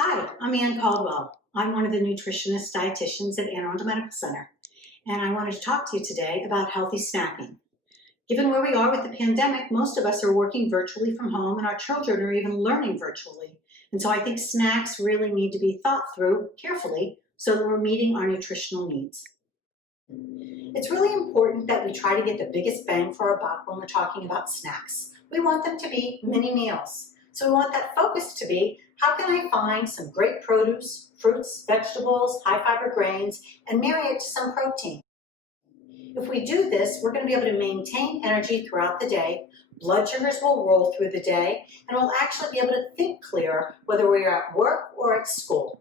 Hi, I'm Ann Caldwell. I'm one of the nutritionist dietitians at Anne Arundel Medical Center, and I wanted to talk to you today about healthy snacking. Given where we are with the pandemic, most of us are working virtually from home, and our children are even learning virtually. And so I think snacks really need to be thought through carefully so that we're meeting our nutritional needs. It's really important that we try to get the biggest bang for our buck when we're talking about snacks. We want them to be mini meals. So we want that focus to be, how can I find some great produce, fruits, vegetables, high fiber grains, and marry it to some protein? If we do this, we're going to be able to maintain energy throughout the day, blood sugars will roll through the day, and we'll actually be able to think clearer whether we're at work or at school.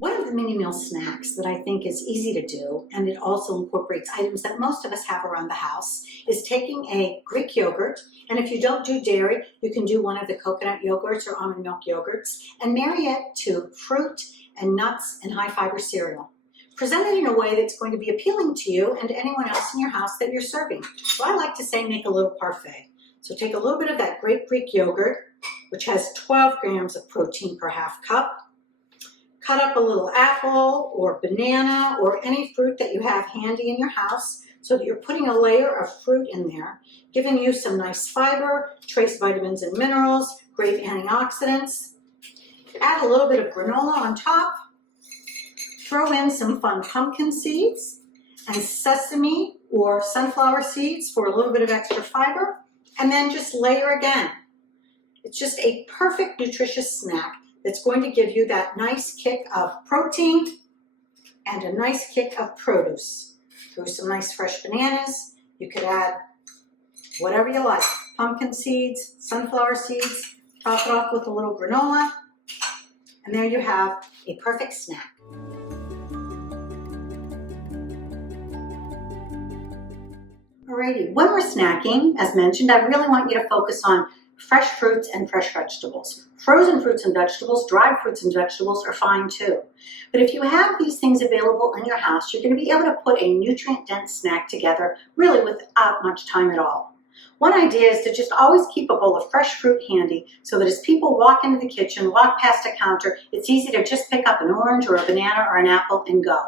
One of the mini meal snacks that I think is easy to do, and it also incorporates items that most of us have around the house, is taking a Greek yogurt, and if you don't do dairy, you can do one of the coconut yogurts or almond milk yogurts, and marry it to fruit and nuts and high fiber cereal. Present it in a way that's going to be appealing to you and to anyone else in your house that you're serving. So I like to say make a little parfait. So take a little bit of that great Greek yogurt, which has 12 grams of protein per half cup. Cut up a little apple or banana or any fruit that you have handy in your house so that you're putting a layer of fruit in there, giving you some nice fiber, trace vitamins and minerals, great antioxidants. Add a little bit of granola on top. Throw in some fun pumpkin seeds and sesame or sunflower seeds for a little bit of extra fiber, and then just layer again. It's just a perfect nutritious snack that's going to give you that nice kick of protein and a nice kick of produce. Throw some nice fresh bananas. You could add whatever you like. Pumpkin seeds, sunflower seeds, top it off with a little granola, and there you have a perfect snack. Alrighty, when we're snacking, as mentioned, I really want you to focus on fresh fruits and fresh vegetables. Frozen fruits and vegetables, dried fruits and vegetables are fine too. But if you have these things available in your house, you're going to be able to put a nutrient-dense snack together really without much time at all. One idea is to just always keep a bowl of fresh fruit handy so that as people walk into the kitchen, walk past a counter, it's easy to just pick up an orange or a banana or an apple and go.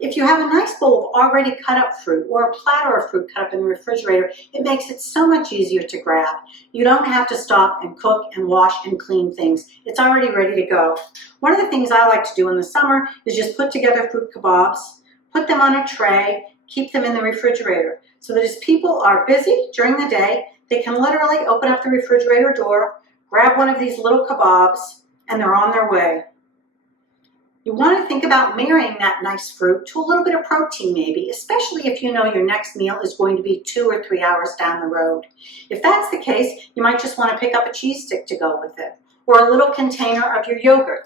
If you have a nice bowl of already cut up fruit or a platter of fruit cut up in the refrigerator, it makes it so much easier to grab. You don't have to stop and cook and wash and clean things. It's already ready to go. One of the things I like to do in the summer is just put together fruit kebabs, put them on a tray, keep them in the refrigerator so that as people are busy during the day, they can literally open up the refrigerator door, grab one of these little kebabs, and they're on their way. You want to think about marrying that nice fruit to a little bit of protein maybe, especially if you know your next meal is going to be 2 or 3 hours down the road. If that's the case, you might just want to pick up a cheese stick to go with it, or a little container of your yogurt.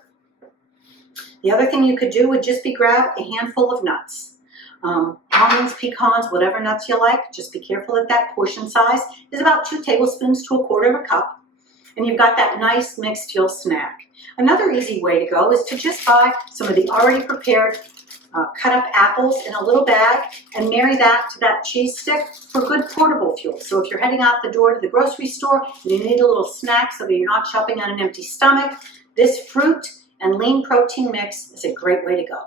The other thing you could do would just be grab a handful of nuts. Almonds, pecans, whatever nuts you like, just be careful that that portion size is about 2 tablespoons to a quarter of a cup. And you've got that nice mixed fuel snack. Another easy way to go is to just buy some of the already prepared cut up apples in a little bag and marry that to that cheese stick for good portable fuel. So if you're heading out the door to the grocery store and you need a little snack so that you're not shopping on an empty stomach, this fruit and lean protein mix is a great way to go.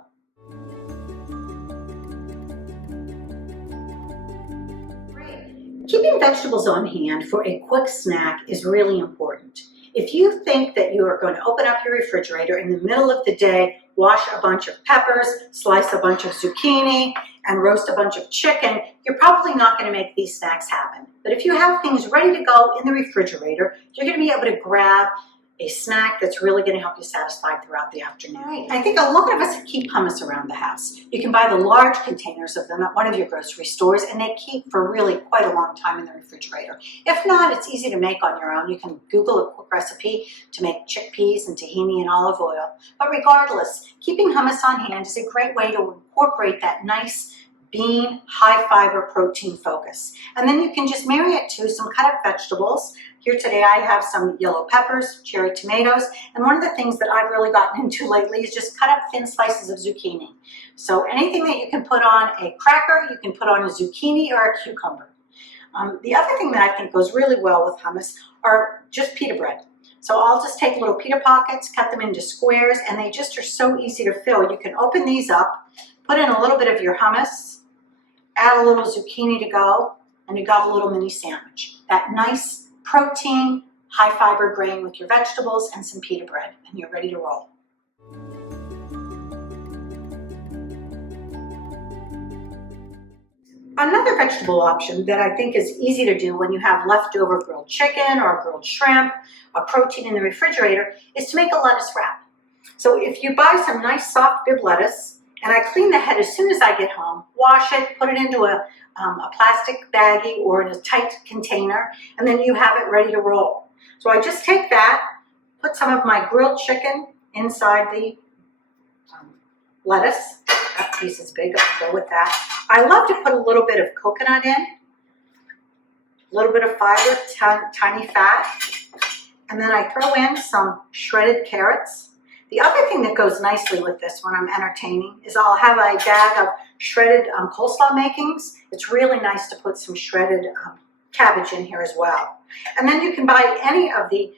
Keeping vegetables on hand for a quick snack is really important. If you think that you are going to open up your refrigerator in the middle of the day, wash a bunch of peppers, slice a bunch of zucchini, and roast a bunch of chicken, you're probably not going to make these snacks happen. But if you have things ready to go in the refrigerator, you're going to be able to grab a snack that's really going to help you satisfy throughout the afternoon. Right. I think a lot of us keep hummus around the house. You can buy the large containers of them at one of your grocery stores, and they keep for really quite a long time in the refrigerator. If not, it's easy to make on your own. You can Google a quick recipe to make chickpeas and tahini and olive oil. But regardless, keeping hummus on hand is a great way to incorporate that nice bean, high fiber protein focus. And then you can just marry it to some cut up vegetables. Here today I have some yellow peppers, cherry tomatoes, and one of the things that I've really gotten into lately is just cut up thin slices of zucchini. So anything that you can put on a cracker, you can put on a zucchini or a cucumber. The other thing that I think goes really well with hummus are just pita bread. So I'll just take little pita pockets, cut them into squares, and they just are so easy to fill. You can open these up, put in a little bit of your hummus, add a little zucchini to go, and you got a little mini sandwich. That nice protein, high fiber grain with your vegetables and some pita bread, and you're ready to roll. Another vegetable option that I think is easy to do when you have leftover grilled chicken or grilled shrimp, a protein in the refrigerator, is to make a lettuce wrap. So if you buy some nice soft bib lettuce, and I clean the head as soon as I get home, wash it, put it into a plastic baggie or in a tight container, and then you have it ready to roll. So I just take that, put some of my grilled chicken inside the lettuce. That piece is big, I'll go with that. I love to put a little bit of coconut in, a little bit of fiber, tiny fat, and then I throw in some shredded carrots. The other thing that goes nicely with this when I'm entertaining is I'll have a bag of shredded coleslaw makings. It's really nice to put some shredded cabbage in here as well. And then you can buy any of the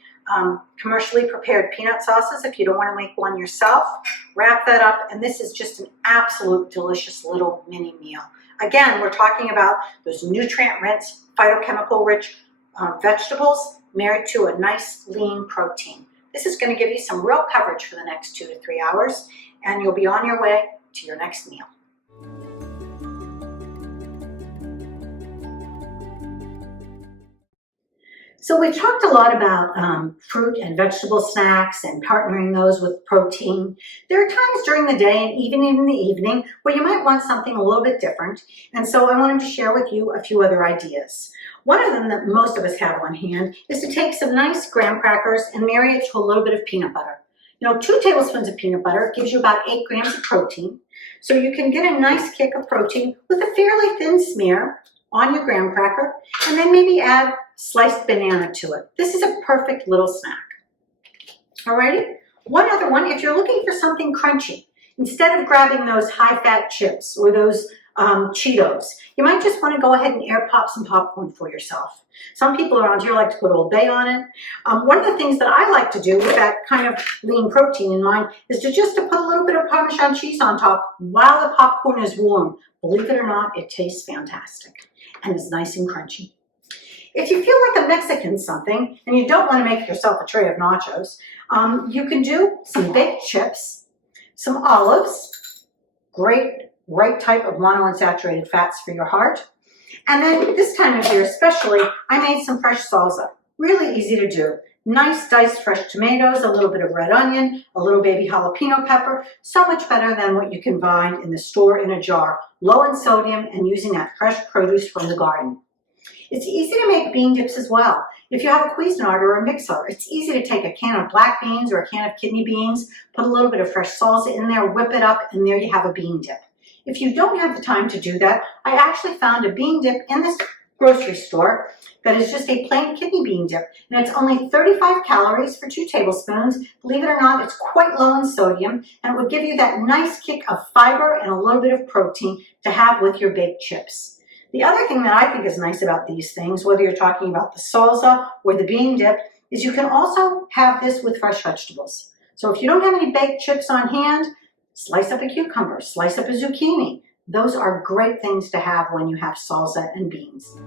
commercially prepared peanut sauces if you don't want to make one yourself. Wrap that up, and this is just an absolute delicious little mini meal. Again, we're talking about those nutrient-rich, phytochemical-rich vegetables married to a nice lean protein. This is going to give you some real coverage for the next 2 to 3 hours, and you'll be on your way to your next meal. So we've talked a lot about fruit and vegetable snacks and partnering those with protein. There are times during the day and even in the evening where you might want something a little bit different. And so I wanted to share with you a few other ideas. One of them that most of us have on hand is to take some nice graham crackers and marry it to a little bit of peanut butter. 2 tablespoons of peanut butter gives you about 8 grams of protein. So you can get a nice kick of protein with a fairly thin smear on your graham cracker, and then maybe add sliced banana to it. This is a perfect little snack. Alrighty, one other one, if you're looking for something crunchy, instead of grabbing those high-fat chips or those Cheetos, you might just want to go ahead and air pop some popcorn for yourself. Some people around here like to put Old Bay on it. One of the things that I like to do with that kind of lean protein in mind is to put a little bit of Parmesan cheese on top while the popcorn is warm. Believe it or not, it tastes fantastic and is nice and crunchy. If you feel like a Mexican something and you don't want to make yourself a tray of nachos, you can do some baked chips, some olives, great right type of monounsaturated fats for your heart. And then this time of year especially, I made some fresh salsa. Really easy to do. Nice diced fresh tomatoes, a little bit of red onion, a little baby jalapeno pepper. So much better than what you can find in the store in a jar. Low in sodium and using that fresh produce from the garden. It's easy to make bean dips as well. If you have a Cuisinart or a mixer, it's easy to take a can of black beans or a can of kidney beans, put a little bit of fresh salsa in there, whip it up, and there you have a bean dip. If you don't have the time to do that, I actually found a bean dip in this grocery store that is just a plain kidney bean dip, and it's only 35 calories for 2 tablespoons. Believe it or not, it's quite low in sodium, and it would give you that nice kick of fiber and a little bit of protein to have with your baked chips. The other thing that I think is nice about these things, whether you're talking about the salsa or the bean dip, is you can also have this with fresh vegetables. So if you don't have any baked chips on hand, slice up a cucumber, slice up a zucchini. Those are great things to have when you have salsa and beans.